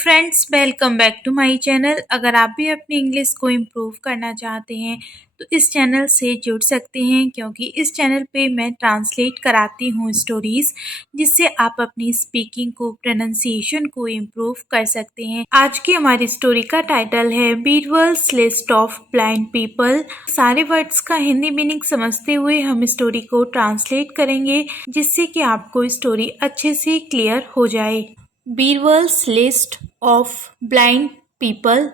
Friends, welcome back to my channel. अगर आप भी अपनी इंग्लिश को इम्प्रूव करना चाहते हैं तो इस चैनल से जुड़ सकते हैं, क्योंकि इस चैनल पे मैं ट्रांसलेट कराती हूँ स्टोरीज, जिससे आप अपनी स्पीकिंग को, प्रोनाउंसिएशन को इम्प्रूव कर सकते हैं। आज की हमारी स्टोरी का टाइटल है Birbal's list of blind people. सारे वर्ड्स का हिंदी मीनिंग समझते हुए हम स्टोरी को ट्रांसलेट करेंगे, जिससे कि आपको स्टोरी अच्छे से क्लियर हो जाए। Birbal's list of blind people.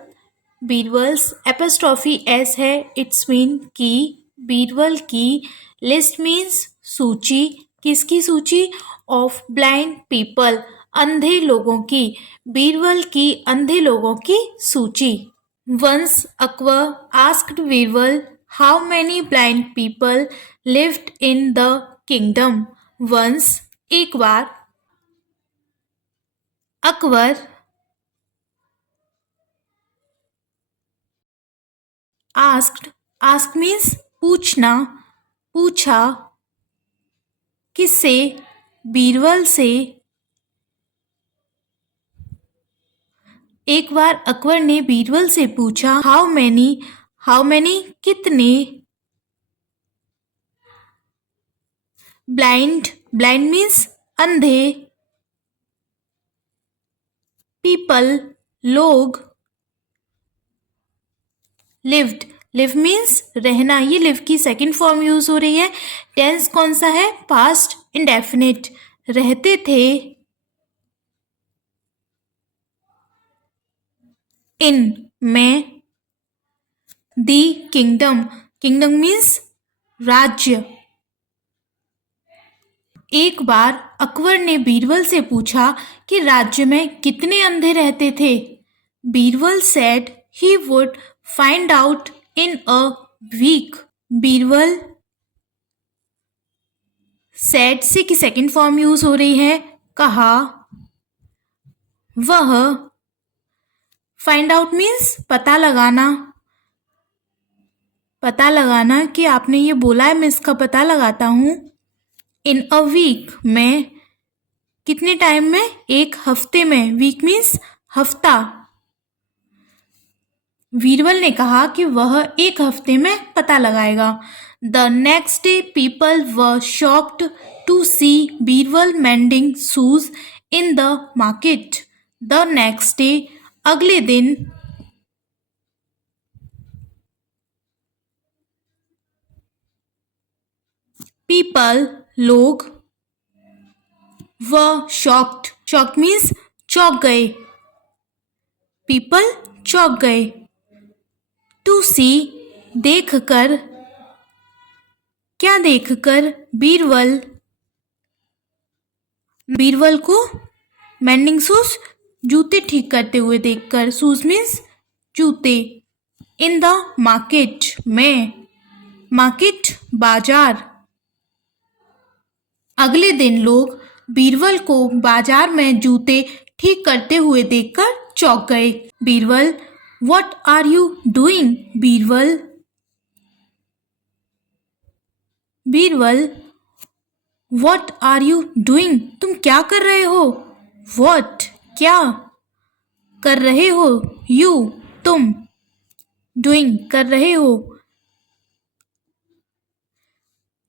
Birbal's apostrophe S है, इट्स मीन की। बीरबल की लिस्ट मीन्स सूची। किसकी सूची? ऑफ ब्लाइंड पीपल, अंधे लोगों की। बीरबल की अंधे लोगों की सूची। Once Akbar asked Birbal how many blind people lived in the kingdom. Once एक बार, अकबर आस्क्ड, आस्क मीन्स पूछना, पूछा। किससे? बीरबल से। एक बार अकबर ने बीरबल से पूछा हाउ मैनी कितने। ब्लाइंड मीन्स अंधे। पीपल लोग। लिव मीन्स रहना। ये लिव की सेकंड फॉर्म यूज हो रही है। टेंस कौन सा है? Past indefinite. रहते थे। इन में। दी किंगडम मीन्स राज्य। एक बार अकबर ने बीरबल से पूछा कि राज्य में कितने अंधे रहते थे। Birbal said he would find out in a week. Birbal said से की सेकंड फॉर्म यूज हो रही है, कहा। वह फाइंड आउट मीन्स पता लगाना कि आपने ये बोला है, मैं इसका पता लगाता हूँ। इन अ वीक में कितने टाइम में? एक हफ्ते में। वीक मीन्स हफ्ता। बीरबल ने कहा कि वह एक हफ्ते में पता लगाएगा। The next day people were shocked to see Birbal mending shoes in the market. The next day अगले दिन, पीपल लोग, वर शॉक्ड मीन्स चौंक गए। पीपल चौंक गए। टू सी देखकर। क्या देखकर? बीरबल को मेंडिंग शूज जूते ठीक करते हुए देखकर। शूज मीन्स जूते। इन द मार्केट में। मार्केट बाजार। अगले दिन लोग बीरबल को बाजार में जूते ठीक करते हुए देखकर चौंक गए। Birbal what are you doing? Birbal what are you doing? तुम क्या कर रहे हो? व्हाट क्या, कर रहे हो। यू तुम, डूइंग कर रहे हो।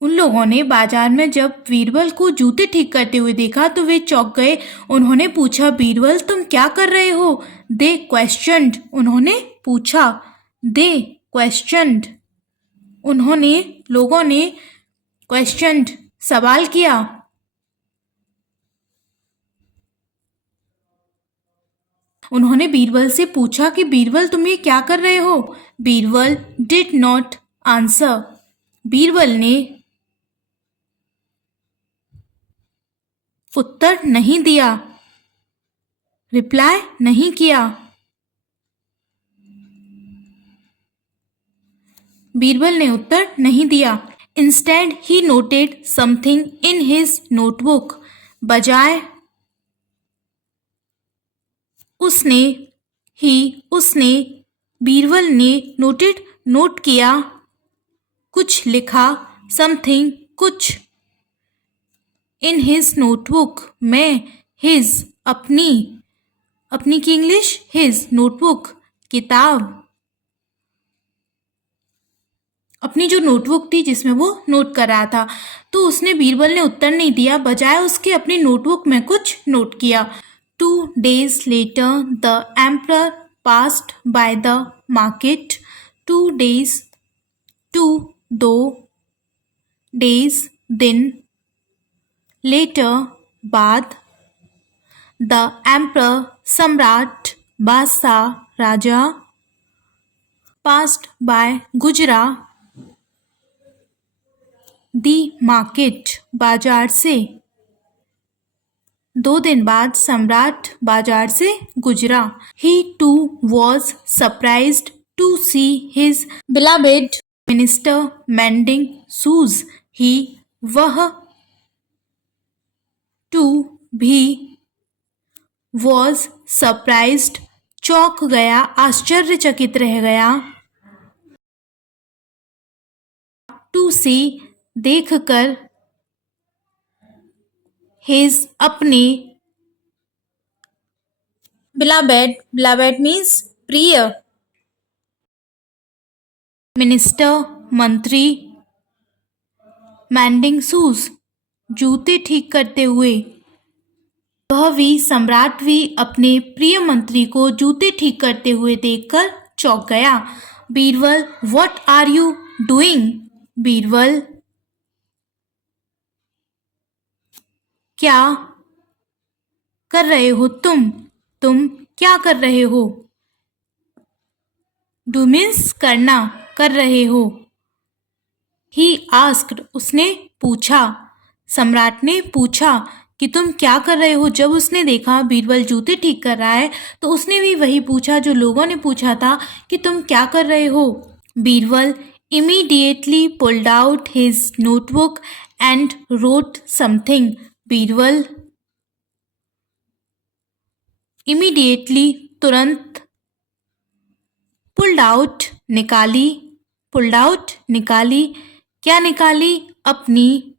उन लोगों ने बाजार में जब बीरबल को जूते ठीक करते हुए देखा तो वे चौंक गए। उन्होंने पूछा बीरबल तुम क्या कर रहे हो? दे क्वेश्चनड। उन्होंने पूछा। दे क्वेश्चनड। लोगों ने क्वेश्चनड सवाल किया। उन्होंने बीरबल से पूछा कि बीरबल तुम ये क्या कर रहे हो? Birbal did not answer. Birbal ने उत्तर नहीं दिया, रिप्लाई नहीं किया। बीरबल ने उत्तर नहीं दिया। Instead he noted something in his notebook. बजाय उसने बीरबल ने नोट किया, कुछ लिखा। समथिंग कुछ। इन हिज नोटबुक में। हिज अपनी। अपनी की इंग्लिश हिज नोटबुक किताब, अपनी जो नोटबुक थी जिसमें वो नोट कर रहा था। तो उसने बीरबल ने उत्तर नहीं दिया, बजाय उसके अपनी नोटबुक में कुछ नोट किया। 2 days later the emperor passed by the market. 2 days, 2 days दिन, later बाद, the emperor सम्राट बादशाह राजा, passed by गुजरा, the market बाजार से, 2 दिन बाद सम्राट बाजार से गुजरा। He too was surprised to see his beloved minister mending shoes. He वह too भी was surprised चौंक गया, आश्चर्यचकित रह गया, to see देखकर, his अपने, beloved means प्रिय, minister मंत्री, mending shoes जूते ठीक करते हुए। वह भी सम्राट भी अपने प्रिय मंत्री को जूते ठीक करते हुए देखकर चौंक गया। Birbal what are you doing? Birbal क्या कर रहे हो तुम? तुम क्या कर रहे हो? डू मीन्स करना, कर रहे हो। ही आस्क्ड उसने पूछा, सम्राट ने पूछा कि तुम क्या कर रहे हो। जब उसने देखा बीरबल जूते ठीक कर रहा है तो उसने भी वही पूछा जो लोगों ने पूछा था कि तुम क्या कर रहे हो। Birbal immediately pulled out his notebook and wrote something. Birbal immediately तुरंत, pulled out निकाली, pulled out निकाली, क्या निकाली? अपनी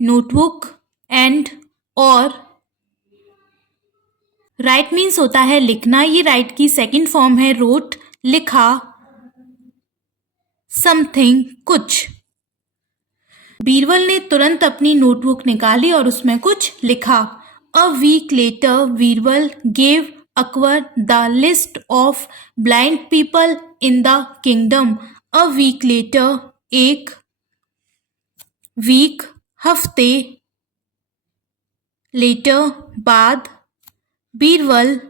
नोटबुक, एंड और, राइट मीन्स होता है लिखना, ये राइट की सेकंड फॉर्म है रोट, लिखा, समथिंग कुछ। बीरबल ने तुरंत अपनी नोटबुक निकाली और उसमें कुछ लिखा। A week later Birbal gave Akbar the list of blind people in the kingdom. A week later एक, वीक हफ्ते, लेटर बाद, बीरबल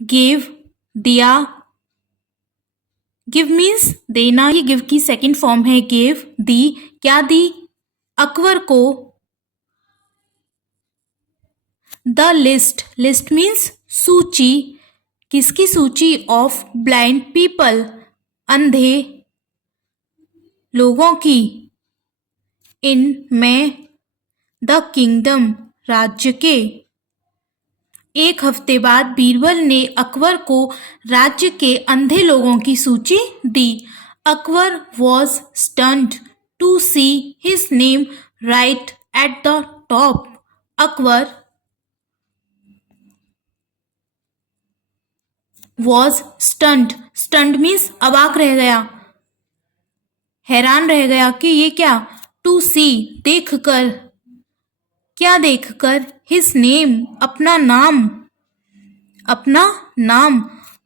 गिव दिया, गिव मीन्स देना, ये गिव की सेकंड फॉर्म है गिव, दी क्या दी? अकबर को, द लिस्ट, लिस्ट मीन्स सूची, किसकी सूची? ऑफ ब्लाइंड पीपल, अंधे लोगों की, इन में, द किंगडम राज्य के। एक हफ्ते बाद बीरबल ने अकबर को राज्य के अंधे लोगों की सूची दी। Akbar was stunned to see his name right at the top. Akbar was stunned, stunned means अवाक रह गया, हैरान रह गया कि ये क्या? टू सी देखकर, क्या देखकर? हिज नेम अपना नाम, अपना नाम,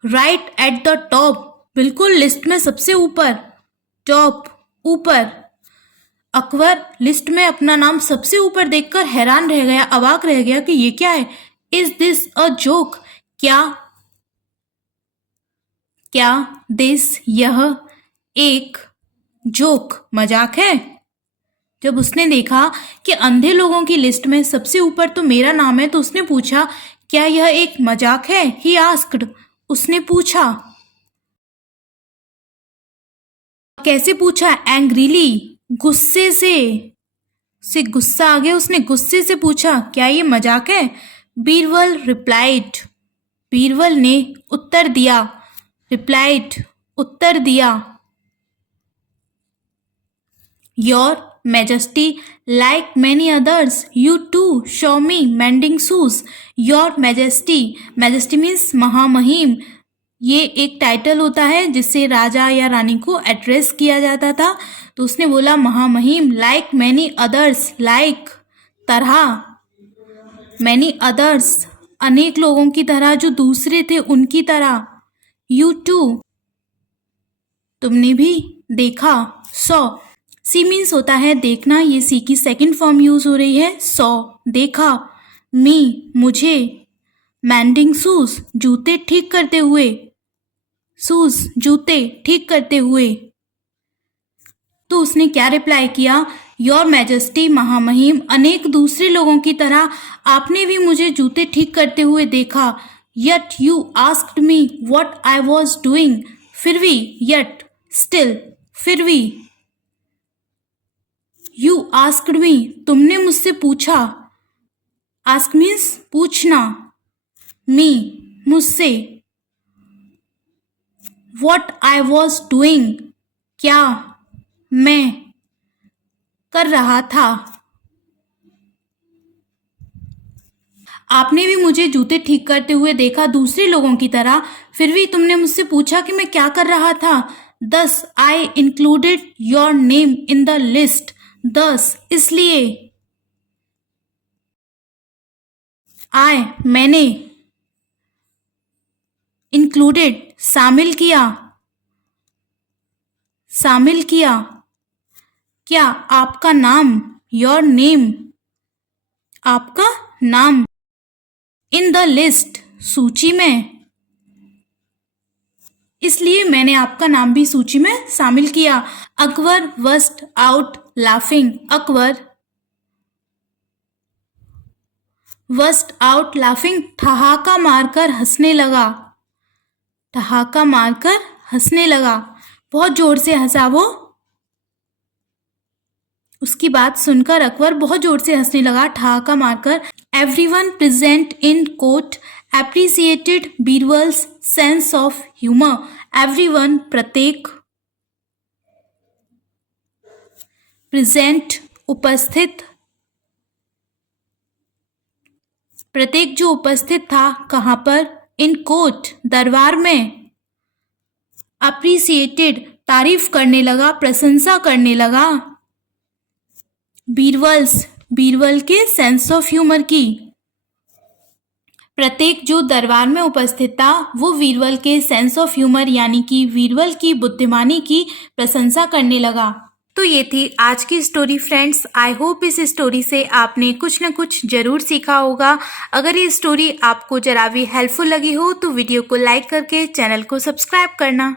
राइट एट द टॉप बिल्कुल लिस्ट में सबसे ऊपर, टॉप ऊपर। अकबर लिस्ट में अपना नाम सबसे ऊपर देखकर हैरान रह गया, अवाक रह गया कि ये क्या है? Is this a joke? क्या दिस यह एक जोक मजाक है? जब उसने देखा कि अंधे लोगों की लिस्ट में सबसे ऊपर तो मेरा नाम है तो उसने पूछा क्या यह एक मजाक है? ही आस्क्ड उसने पूछा। कैसे पूछा? एंग्रीली गुस्से से गुस्सा आ गया, उसने गुस्से से पूछा क्या ये मजाक है? बीरबल रिप्लाइड, बीरबल ने उत्तर दिया, रिप्लाइड उत्तर दिया। Your Majesty, like many others, you too show me mending shoes. Your Majesty, Majesty means महामहिम। ये एक टाइटल होता है जिससे राजा या रानी को एड्रेस किया जाता था। तो उसने बोला महामहिम, लाइक मैनी अदर्स, लाइक तरह, मैनी अदर्स अनेक लोगों की तरह, जो दूसरे थे उनकी तरह, यू टू तुमने भी देखा, सॉ सी मीन्स होता है देखना, ये सी की सेकंड फॉर्म यूज हो रही है, सॉ देखा, मी मुझे, मैंडिंग शूज जूते ठीक करते हुए, शूज जूते ठीक करते हुए। तो उसने क्या रिप्लाई किया, योर मैजेस्टी महामहिम, अनेक दूसरे लोगों की तरह आपने भी मुझे जूते ठीक करते हुए देखा। Yet you asked me what I was doing, फिर भी, यट स्टिल, फिर भी, यू आस्क्ड मी तुमने मुझसे पूछा, आस्क मीन्स पूछना, मी मुझसे, व्हाट आई वॉज डूइंग क्या मैं कर रहा था। आपने भी मुझे जूते ठीक करते हुए देखा दूसरे लोगों की तरह, फिर भी तुमने मुझसे पूछा कि मैं क्या कर रहा था। दस आई included your name in the list, दस इसलिए, आई मैंने, इंक्लूडेड शामिल किया, शामिल किया, क्या आपका नाम, योर नेम आपका नाम, इन द लिस्ट सूची में, इसलिए मैंने आपका नाम भी सूची में शामिल किया। Akbar burst out laughing, Akbar burst out laughing ठहाका मारकर हंसने लगा, ठहाका मारकर हंसने लगा, बहुत जोर से हंसा वो। उसकी बात सुनकर अकबर बहुत जोर से हंसने लगा, ठहाका मारकर। Everyone present in court appreciated Birbal's sense of humour, everyone प्रत्येक, प्रेजेंट उपस्थित, प्रत्येक जो उपस्थित था, कहाँ पर, इन कोर्ट दरबार में, अप्रिसिएटेड तारीफ करने लगा, प्रशंसा करने लगा, बीरबल्स बीरबल के सेंस ऑफ ह्यूमर की, प्रत्येक जो दरबार में उपस्थित था वो बीरबल के सेंस ऑफ ह्यूमर यानी कि बीरबल की बुद्धिमानी की प्रशंसा करने लगा। तो ये थी आज की स्टोरी फ्रेंड्स। आई होप इस स्टोरी से आपने कुछ न कुछ जरूर सीखा होगा। अगर ये स्टोरी आपको जरा भी हेल्पफुल लगी हो तो वीडियो को लाइक करके चैनल को सब्सक्राइब करना।